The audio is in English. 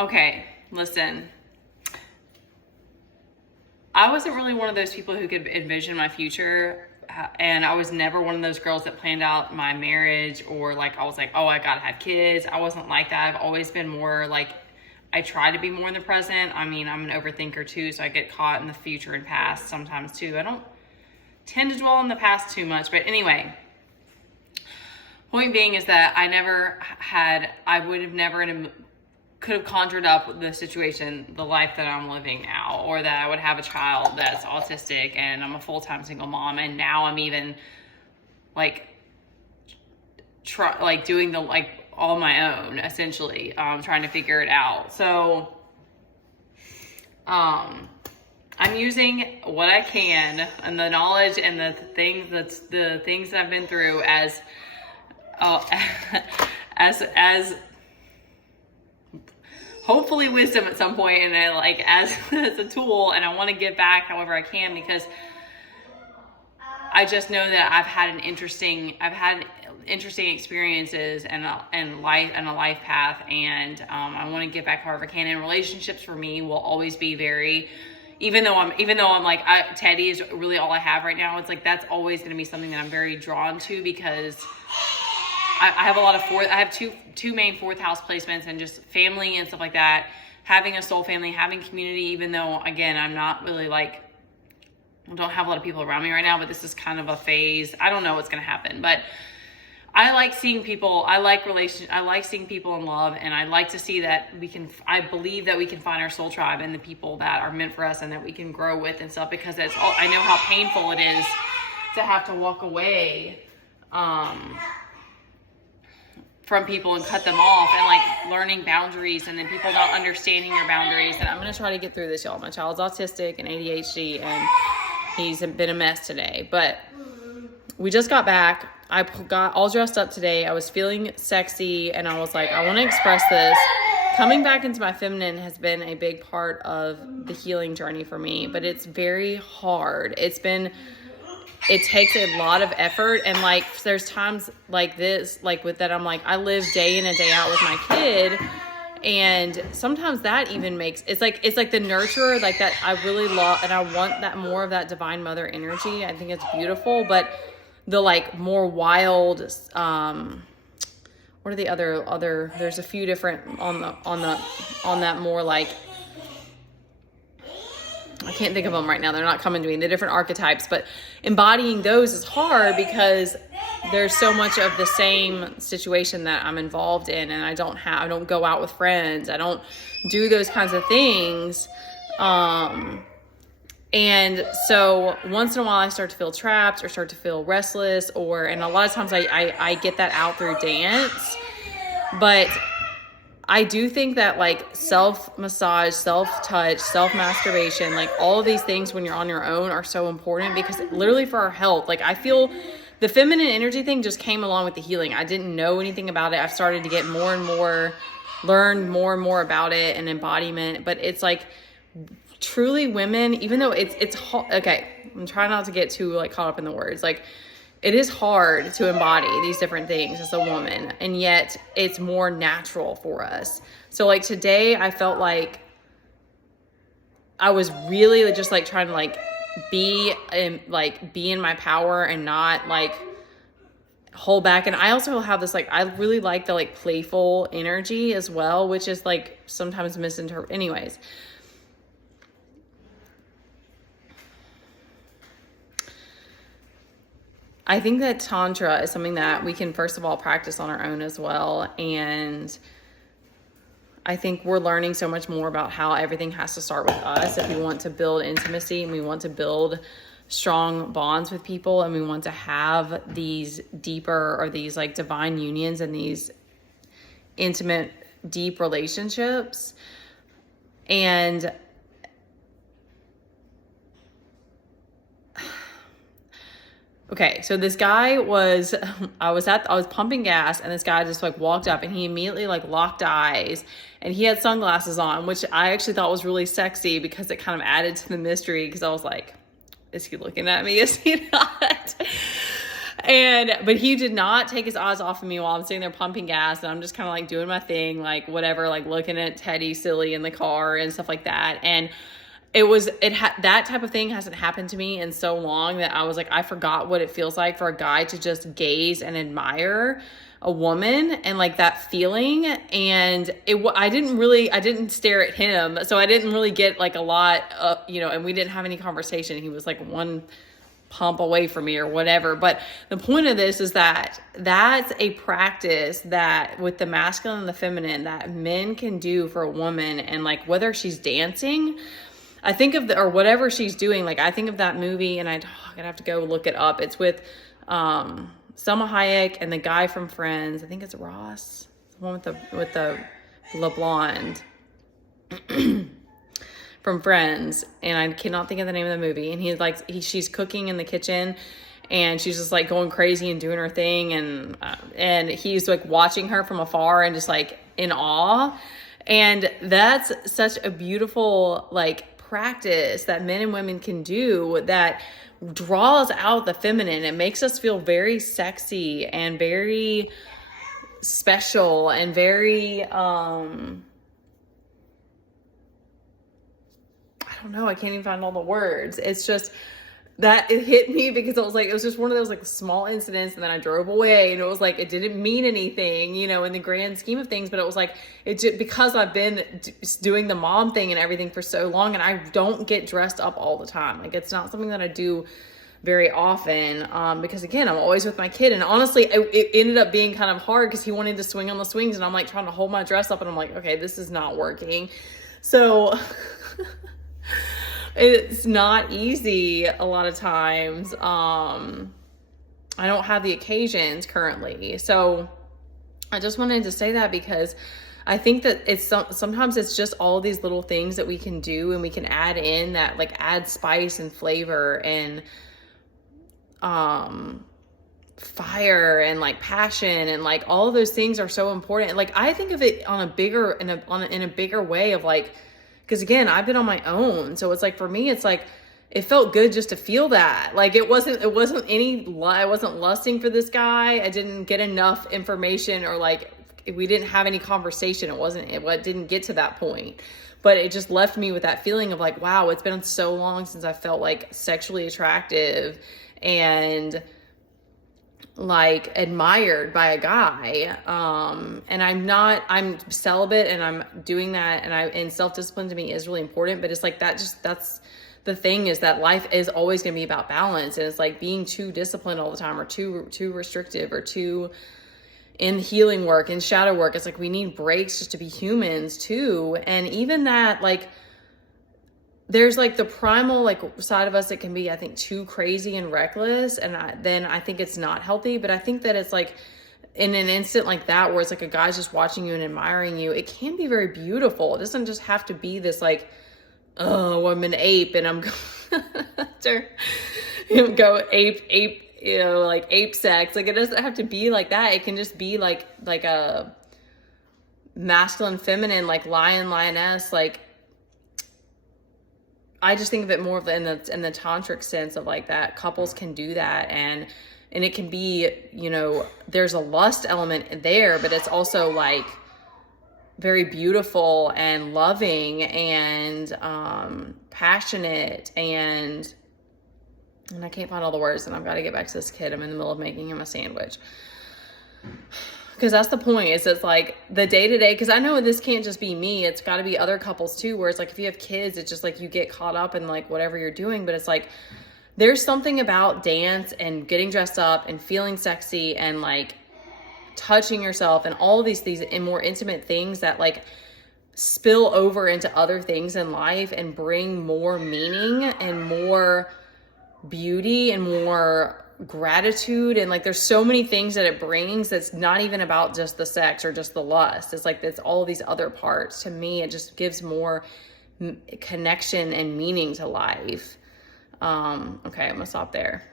Okay, listen. I wasn't really one of those people who could envision my future, and I was never one of those girls that planned out my marriage, or like I was like, oh, I gotta have kids. I wasn't like that. I've always been more like, I try to be more in the present. I mean, I'm an overthinker too, so I get caught in the future and past sometimes too. I don't tend to dwell on the past too much, but anyway, point being is that I would have never could have conjured up the situation, the life that I'm living now, or that I would have a child that's autistic and I'm a full-time single mom. And now I'm even like, doing the, like all my own, essentially, trying to figure it out. So, I'm using what I can and the knowledge and the things that I've been through as hopefully wisdom at some point, and as a tool, and I want to give back however I can, because I just know that I've had interesting experiences and a life path, and I want to give back however I can. And relationships for me will always be very, even though I'm like, Teddy is really all I have right now. It's like, that's always going to be something that I'm very drawn to, because I have I have two main fourth house placements, and just family and stuff like that. Having a soul family, having community, even though, again, I'm not really like, I don't have a lot of people around me right now, but this is kind of a phase. I don't know what's going to happen, but I like seeing people. I like seeing people in love, and I like to see that I believe that we can find our soul tribe and the people that are meant for us and that we can grow with and stuff, because I know how painful it is to have to walk away, from people and cut them off, and like learning boundaries, and then people not understanding your boundaries. And I'm going to try to get through this, y'all. My child's autistic and ADHD, and he's been a mess today, but we just got back. I got all dressed up today. I was feeling sexy, and I was like, I want to express this. Coming back into my feminine has been a big part of the healing journey for me, but it's very hard. It takes a lot of effort, and like there's times like this, like with that, I'm like, I live day in and day out with my kid, and sometimes that even makes it's like the nurturer, like that I really love, and I want that more of that divine mother energy. I think it's beautiful, but the like more wild, what are the other there's a few different on that more like, I can't think of them right now. They're not coming to me. The different archetypes, but embodying those is hard because there's so much of the same situation that I'm involved in, and I don't go out with friends. I don't do those kinds of things. And so once in a while I start to feel trapped or start to feel restless, and a lot of times I get that out through dance, but I do think that like self-massage, self-touch, self-masturbation, like all of these things when you're on your own are so important, because literally for our health, like I feel the feminine energy thing just came along with the healing. I didn't know anything about it. I've started to get learn more and more about it and embodiment, but it's like truly women, even though it's okay, I'm trying not to get too like caught up in the words, like it is hard to embody these different things as a woman, and yet it's more natural for us. So like today I felt like I was really just like trying to like be in my power and not like hold back. And I also have this, like, I really like the like playful energy as well, which is like sometimes misinterpreted. Anyways, I think that Tantra is something that we can, first of all, practice on our own as well. And I think we're learning so much more about how everything has to start with us if we want to build intimacy and we want to build strong bonds with people, and we want to have these deeper or these like divine unions and these intimate, deep relationships. And okay, so this guy I was pumping gas, and this guy just like walked up, and he immediately like locked eyes, and he had sunglasses on, which I actually thought was really sexy because it kind of added to the mystery, because I was like, is he looking at me? Is he not? But he did not take his eyes off of me while I'm sitting there pumping gas, and I'm just kind of like doing my thing, like whatever, like looking at Teddy silly in the car and stuff like that. And that type of thing hasn't happened to me in so long that I was like, I forgot what it feels like for a guy to just gaze and admire a woman, and like that feeling. And I didn't stare at him, so I didn't really get like a lot of, and we didn't have any conversation. He was like one pump away from me or whatever. But the point of this is that that's a practice that with the masculine and the feminine that men can do for a woman. And like whether she's dancing, I think of or whatever she's doing, like I think of that movie, and I'm gonna have to go look it up. It's with Selma Hayek and the guy from Friends. I think it's Ross, the one with the blonde from Friends, and I cannot think of the name of the movie. And she's cooking in the kitchen, and she's just like going crazy and doing her thing, and he's like watching her from afar and just like in awe. And that's such a beautiful like practice that men and women can do that draws out the feminine. It makes us feel very sexy and very special and very I don't know, I can't even find all the words. It's just that it hit me because it was just one of those like small incidents, and then I drove away, and it was like it didn't mean anything, in the grand scheme of things, but it was like because I've been doing the mom thing and everything for so long, and I don't get dressed up all the time. Like it's not something that I do very often, because again, I'm always with my kid, and honestly it ended up being kind of hard because he wanted to swing on the swings, and I'm like trying to hold my dress up, and I'm like, okay, this is not working. So it's not easy a lot of times. I don't have the occasions currently. So I just wanted to say that because I think that sometimes it's just all these little things that we can do and we can add in that like add spice and flavor and fire and like passion, and like all of those things are so important. Like I think of it on a bigger in a bigger way of like, because again, I've been on my own. So it's like, for me, it's like, it felt good just to feel that. Like I wasn't lusting for this guy. I didn't get enough information, or like, we didn't have any conversation. It didn't get to that point, but it just left me with that feeling of like, wow, it's been so long since I felt like sexually attractive and like admired by a guy. And I'm celibate, and I'm doing that, and self-discipline to me is really important, but it's like that's the thing, is that life is always going to be about balance. And it's like being too disciplined all the time, or too restrictive, or too in healing work and shadow work. It's like we need breaks just to be humans too. And even that, like, there's like the primal like side of us that can be, I think, too crazy and reckless, and then I think it's not healthy. But I think that it's like in an instant like that, where it's like a guy's just watching you and admiring you, it can be very beautiful. It doesn't just have to be this like, oh, I'm an ape and I'm go ape, like ape sex. Like it doesn't have to be like that. It can just be like a masculine, feminine, like lion, lioness, like. I just think of it more of in the tantric sense of like that couples can do that, and it can be, there's a lust element there, but it's also like very beautiful and loving and passionate, and I can't find all the words, and I've got to get back to this kid. I'm in the middle of making him a sandwich. Because that's the point, is it's like the day-to-day, because I know this can't just be me, it's got to be other couples too, where it's like if you have kids, it's just like you get caught up in like whatever you're doing, but it's like there's something about dance and getting dressed up and feeling sexy and like touching yourself and all of these things and more intimate things that like spill over into other things in life and bring more meaning and more beauty and more gratitude. And like there's so many things that it brings that's not even about just the sex or just the lust. It's like it's all these other parts. To me, it just gives more connection and meaning to life. Okay, I'm gonna stop there.